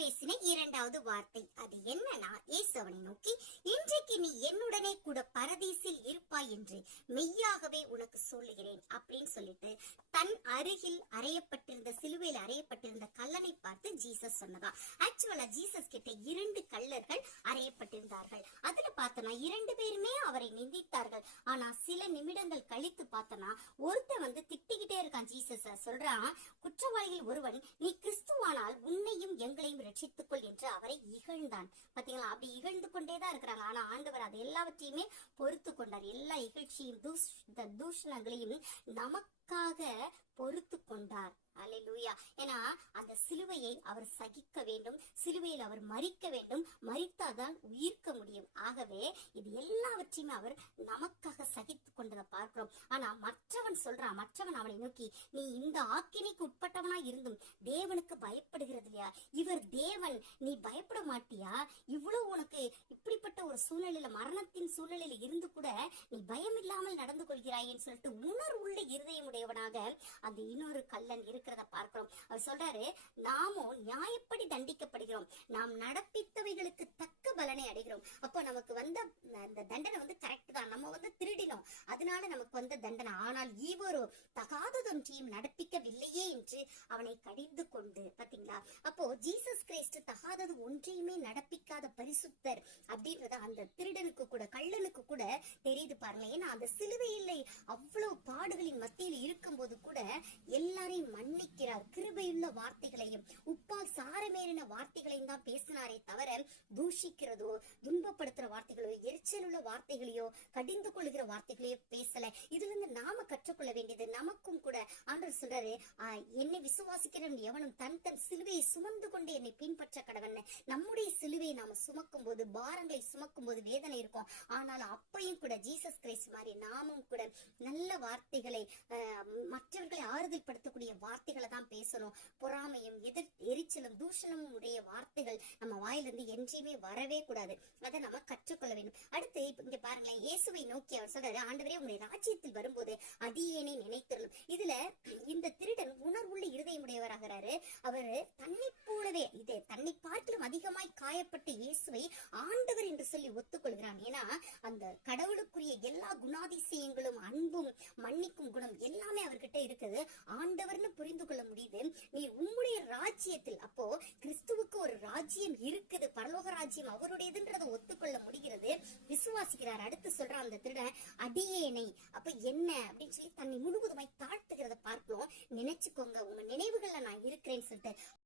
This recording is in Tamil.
besini இரண்டாவது வார்த்தை அது என்னன்னா இயேசு அவனை நோக்கி இன்றைக்கு நீ என்னுடனே கூட பரதீசில் இருப்பாய் என்று மெய்யாகவே உனக்கு சொல்லுகிறேன் அப்படின்னு சொல்லிட்டு தன் அருகில் அறையப்பட்டிருந்த சிலுவையில் அறையப்பட்டிருந்த கல்லனை பார்த்து ஜீசஸ் சொன்னதா ஆக்சுவலா ஜீசஸ் கிட்ட இரண்டு கல்லர்கள் அறையப்பட்டிருந்தார்கள். அதுல பார்த்தனா இரண்டு பேருமே அவரை நிந்தித்தார்கள். ஆனா சில நிமிடங்கள் கழித்து பார்த்தனா ஒருத்தன் வந்து திட்டிக்கிட்டே இருக்கான் ஜீசஸ். சொல்றான் குற்றவாளிகள் ஒருவன் நீ கிறிஸ்துவானால் உன்னையும் எங்களையும் ரட்சித்துக்கொள் என்று அவரை இகழ்ந்தான். பாத்தீங்களா? அப்படி இகழ்ந்து கொண்டேதான் இருக்கிறாங்க. ஆனா ஆண்டவர் அது எல்லாவற்றையுமே பொறுத்து கொண்டார். எல்லா இகழ்ச்சியும் தூஷ் தூஷணங்களையும் நமக்காக பொறுத்து கொண்டார். அல்லேலூயா ஏன்னா அந்த சிலுவையை அவர் சகிக்க வேண்டும் சிலுவையில் அவர் மறிக்க வேண்டும் மறித்தாதான் உயிர்க்க முடியும். ஆகவே இது எல்லாவற்றையுமே அவர் நமக்காக சகித்து கொண்டதை பார்க்கிறோம். ஆனா மற்றவன் சொல்றான் மற்றவன் அவனை நோக்கி நீ இந்த ஆக்கினைக்கு உட்பட்டவனா இருந்தும் தேவனுக்கு பயப்படுகிறது இல்லையா? இவர் தேவன் நீ பயப்பட மாட்டியா? இவ்வளவு உனக்கு இப்படிப்பட்ட ஒரு சூழ்நிலையில மரணத்தின் சூழ்நிலையில இருந்து கூட நீ பயம் இல்லாமல் நடந்து கொள்கிறாயின்னு சொல்லிட்டு உணர்வுள்ள இருதயமுடையவனாக அந்த இன்னொரு கல்லன் இருக்க இருக்கிறத பார்க்கிறோம். அவர் சொல்றாரு நாமோ நியாயப்படி தண்டிக்கப்படுகிறோம். நாம் நடப்பித்தவைகளுக்கு தக்க பலனை அடைகிறோம். அப்போ நமக்கு வந்த அந்த தண்டனை வந்து கரெக்ட் தான். நம்ம வந்து திருடினோம். அதனால நமக்கு வந்த தண்டனை. ஆனால் ஈவரோ தகாததொன்றையும் நடப்பிக்கவில்லையே என்று அவனை கடிந்து கொண்டு பாத்தீங்களா? அப்போ ஜீசஸ் கிரைஸ்ட் தகாதது ஒன்றையுமே நடப்பிக்காத பரிசுத்தர் அப்படின்றத அந்த திருடனுக்கு கூட கள்ளனுக்கு கூட தெரியுது பாருங்க ஏன்னா அந்த சிலுவையில் அவ்வளவு பாடுகளின் மத்தியில் இருக்க வார்த்தைகளையும் அப்பால் சாரமேறின வார்த்தைகளையும் தான் பேசினாரே தவிர தூஷிக்கிறதோ துன்பப்படுத்துற வார்த்தைகளோ எரிச்சல் உள்ள வார்த்தைகளையோ கடிந்து கொள்கிற வார்த்தைகளையோ பேசல. இதுல இருந்து நாம கற்றுக்கொள்ள வேண்டியது நமக்கும் கூட. ஆண்டவர் சொல்றாரு என்னை விசுவாசிக்கிறவன் எவனும் தன் தன் சிலுவையை சுமந்து கொண்டு என்னை பின்பற்ற கடவன். நம்முடைய சிலுவையை நாம சுமக்கும் போது பாரங்களை சுமக்கும் போது வேதனை இருக்கும். ஆனால் அப்பையும் கூட ஜீசஸ் கிரைஸ்ட் மாதிரி நாமும் கூட நல்ல வார்த்தைகளை மற்றவர்களை ஆறுதல் படுத்தக்கூடிய வார்த்தைகளை தான் பேசணும். பொறாமையும் எதிர் எரிச்சலும் தூஷணமும் உடைய வார்த்தைகள் நம்ம வாயிலிருந்து என்றையுமே வரவே கூடாது. அதை நம்ம கற்றுக்கொள்ள வேண்டும். அடுத்து இப்ப இங்க பாருங்களேன் இயேசுவை நோக்கி அவர் சொல்றாரு ஆண்டவரே உங்களுடைய ராஜ்யத்தில் வரும்போது அதியேனை நினைத்திருளும். இதுல இந்த திருடன் உணர்வுள்ள இருதயமுடையவராகிறாரு. அவர் காட்டிலும் அதிகமாய் காயப்பட்ட இயேசுவை ஆண்டவர் என்று சொல்லி ஒத்துக்கொள்கிறான். ஏன்னா அந்த கடவுளுக்குரிய எல்லா குணாதிசயங்களும் அன்பும் மன்னிக்கும் குணம் எல்லாமே அவர்கிட்ட இருக்குது. ஆண்டவர்னு புரிந்து கொள்ள முடியுது. நீ உம்முடைய ராஜ்யத்தில் அப்போ கிறிஸ்துவுக்கு ஒரு ராஜ்யம் இருக்குது. பரலோக ராஜ்யம் அவருடையதுன்றத ஒத்துக்கொள்ள முடிகிறது. விசுவாசிக்கிறார். அடுத்து சொல்ற அந்த திருடன் அடியேனை அப்ப என்ன? அப்படின்னு சொல்லி தன்னை முழுவதுமாய் தாழ்த்துகிறத பார்க்கிறோம். நினைச்சுக்கோங்க உங்க நினைவுகள்ல நான் இருக்கிறேன்னு சொல்லிட்டு